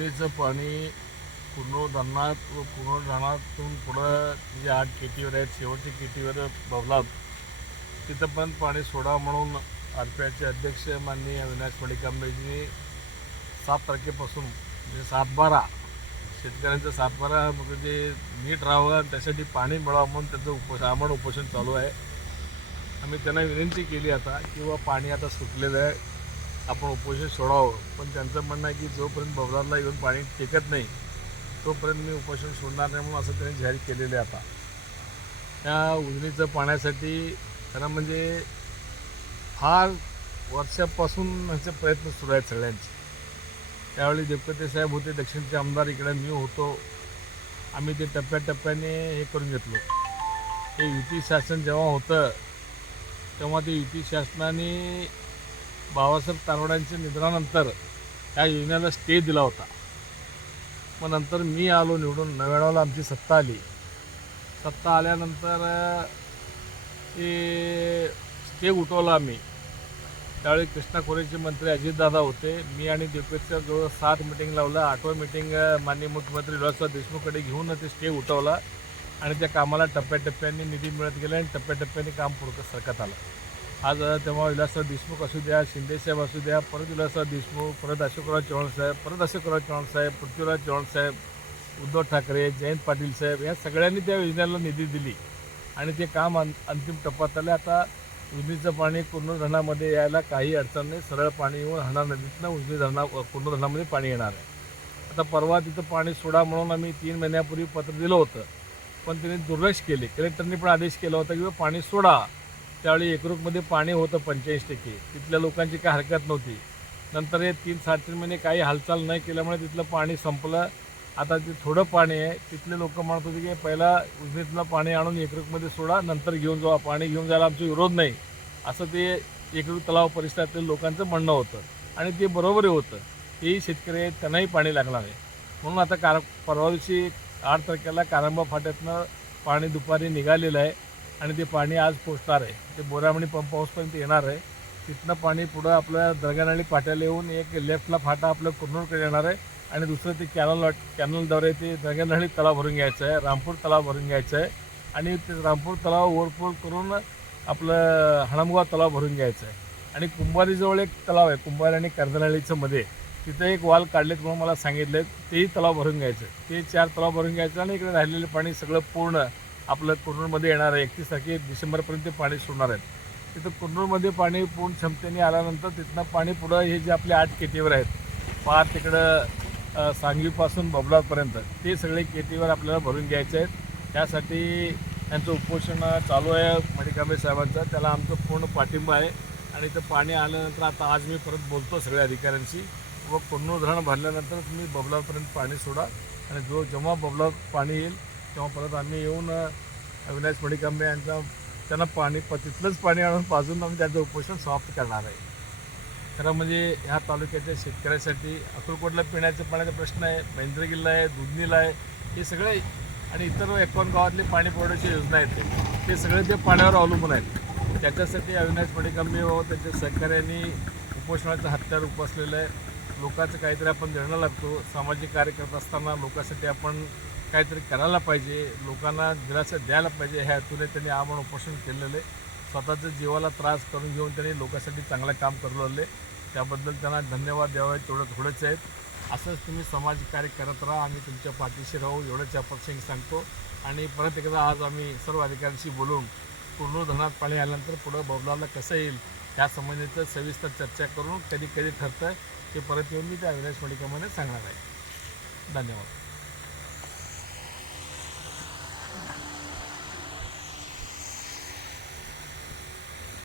उजनीचं पाणी पूर्ण धरणात व पुनर्धरणातून पुढं जे आठ केटीवर आहेत शेवटची केटीवर बवलात तिथं पण पाणी सोडा म्हणून आर पी आयचे अध्यक्ष माननीय अविनाश मडिकांबेजींनी सात तारखेपासून म्हणजे सातबारा शेतकऱ्यांचं सातबारा म्हणजे म्हणजे नीट राहावं आणि त्यासाठी पाणी मिळावं म्हणून त्याचं उपोषण आमण उपोषण चालू आहे. आम्ही त्यांना विनंती केली आता की पाणी आता सुटलेलं आहे. आपण उपोषण सोडावं. पण त्यांचं म्हणणं आहे की जोपर्यंत बबलाला येऊन पाणी टेकत नाही तोपर्यंत मी उपोषण सोडणार नाही म्हणून असं त्यांनी जाहीर केलेलं आहे आता. त्या उजनीचं पाण्यासाठी खरं म्हणजे फार वर्षापासून ह्याचे प्रयत्न सुरू आहेत सगळ्यांचे. त्यावेळी देवकते साहेब होते दक्षिणचे आमदार इकडे मी होतो. आम्ही ते टप्प्याटप्प्याने हे करून घेतलो. हे युती शासन जेव्हा होतं तेव्हा ते युती शासनाने बाबासाहेब तारवड्यांच्या निधनानंतर त्या योजनेला स्टे दिला होता. मग नंतर मी आलो निवडून नव्याण्णवला आमची सत्ता आली. सत्ता आल्यानंतर ते स्टे उठवला आम्ही. त्यावेळी कृष्णा खोरेचे मंत्री अजितदादा होते. मी आणि देवपेच्या जवळ सात मिटिंग लावलं आठवं मिटिंग माननीय मुख्यमंत्री विलासराव देशमुखकडे घेऊन ते स्टे उठवला. आणि त्या कामाला टप्प्याटप्प्याने निधी मिळत गेला आणि टप्प्याटप्प्याने काम पुढं सरकत आलं. आज तेव्हा विलासराव देशमुख असू द्या शिंदेसाहेब असू द्या परत विलासराव देशमुख परत अशोकराव चव्हाण साहेब परत अशोकराव चव्हाण साहेब पृथ्वीराज चव्हाण साहेब उद्धव ठाकरे जयंत पाटील साहेब या सगळ्यांनी त्या योजनेला निधी दिली. आणि ते काम अं अंतिम टप्प्यात आलं. आता उजनीचं पाणी कुर्नूल धरणामध्ये यायला काही अडचण नाही. सरळ पाणी येऊन हणार नदीतनं उजनी धरणा कुर्नूल धरणामध्ये पाणी येणार आहे. आता परवा तिथं पाणी सोडा म्हणून आम्ही तीन महिन्यापूर्वी पत्र दिलं होतं. पण त्यांनी दुर्लक्ष केले. कलेक्टरनी पण आदेश केला होता की पाणी सोडा. त्यावेळी एकरूपमध्ये पाणी होतं पंच्याऐंशी टक्के. तिथल्या लोकांची काही हरकत नव्हती. नंतर हे तीन साडेतीन महिने काही हालचाल नाही केल्यामुळे तिथलं पाणी संपलं. आता ते थोडं पाणी आहे तिथले लोक म्हणत होते की पहिला उजनीतलं पाणी आणून एकरूपमध्ये सोडा नंतर घेऊन जावा पाणी घेऊन जायला आमचा विरोध नाही. असं ते एकरूप तलाव परिसरातील लोकांचं म्हणणं होतं. आणि ते बरोबरही होतं. तेही शेतकरी आहेत त्यांनाही पाणी लागणार आहे. म्हणून आता कार परवा दिवशी आठ तारखेला कारंबा फाट्यातनं पाणी दुपारी निघालेलं आहे. आणि ते पाणी आज पोचणार आहे. ते बोरामणी पंप हाऊसपर्यंत येणार आहे. तिथनं पाणी पुढं आपल्या दर्गानळी फाट्याला येऊन एक लेफ्टला फाटा आपल्या कुरनूरकडे येणार आहे. आणि दुसरं ते कॅनल कॅनलद्वारे ते दर्गानळी तलाव भरून घ्यायचं आहे. रामपूर तलाव भरून घ्यायचं आहे. आणि ते रामपूर तलाव ओव्हरफ्लो करून आपलं हणमगाव तलाव भरून घ्यायचं आहे. आणि कुंभारीजवळ एक तलाव आहे. कुंभारी आणि कर्दनाळीचं मध्ये. तिथं एक वाल काढलेत म्हणून मला सांगितलं तेही तलाव भरून घ्यायचं ते चार तलाव भरून घ्यायचं आणि इकडे राहिलेलं पाणी सगळं पूर्ण आपलं कुर्नूरमध्ये येणार आहे. एकतीस तारखे डिसेंबरपर्यंत पाणी सोडणार आहेत. तिथं कुर्नूरमध्ये पाणी पूर्ण क्षमतेने आल्यानंतर तिथनं पाणी पुढं हे जे आपले आठ केटीवर आहेत पार तिकडं सांगवीपासून बबलापर्यंत ते सगळे केटीवर आपल्याला भरून घ्यायचे आहेत. त्यासाठी त्यांचं उपोषण चालू आहे मणिकांबे साहेबांचं. त्याला आमचं पूर्ण पाठिंबा आहे. आणि इथं पाणी आल्यानंतर आता आज मी परत बोलतो सगळ्या अधिकाऱ्यांशी. व कुर्नूर धरण भरल्यानंतर तुम्ही बबलावपर्यंत पाणी सोडा. आणि जो जेव्हा बबलावर पाणी येईल तेव्हा परत आम्ही येऊन अविनाश मणिकांबे यांचा त्यांना पाणी प तिथलंच पाणी आणून पाजून आम्ही त्यांचं उपोषण समाप्त करणार आहे. खरं म्हणजे ह्या तालुक्याच्या शेतकऱ्यासाठी अक्कलकोटला पिण्याच्या पाण्याचा प्रश्न आहे बेंद्रगिल्ला आहे दुधनीला आहे हे सगळे आणि इतर एकावन्न गावातले पाणी पुरवठ्याच्या योजना आहेत. ते सगळे ते पाण्यावर अवलंबून आहेत. त्याच्यासाठी अविनाश पडिकंबे व हो, त्यांच्या सहकार्यांनी उपोषणाचं हत्यार उपसलेलं आहे. लोकांचं काहीतरी आपण देणं लागतो. सामाजिक कार्य करत असताना लोकांसाठी आपण काहीतरी करायला पाहिजे लोकांना दिलासा द्यायला पाहिजे ह्या हेतूने त्यांनी आमरण उपोषण केलेलं आहे. स्वतःच्या जीवाला त्रास करून घेऊन त्यांनी लोकांसाठी चांगलं काम करू लागले. त्याबद्दल त्यांना धन्यवाद द्यावे तेवढं थोडंच आहेत असंच तुम्ही समाजकार्य कार्य करत राहा आम्ही तुमच्या पाठीशी राहू एवढंच या प्रसंगी सांगतो. आणि परत एकदा आज आम्ही सर्व अधिकाऱ्यांशी बोलून पूर्ण धरणात पाणी आल्यानंतर पुढं बबलाला कसं येईल या संबंधीचं सविस्तर चर्चा करून कधी कधी ठरतं ते परत येऊन मी त्या अविनाश मडिकामध्ये सांगणार आहे. धन्यवाद.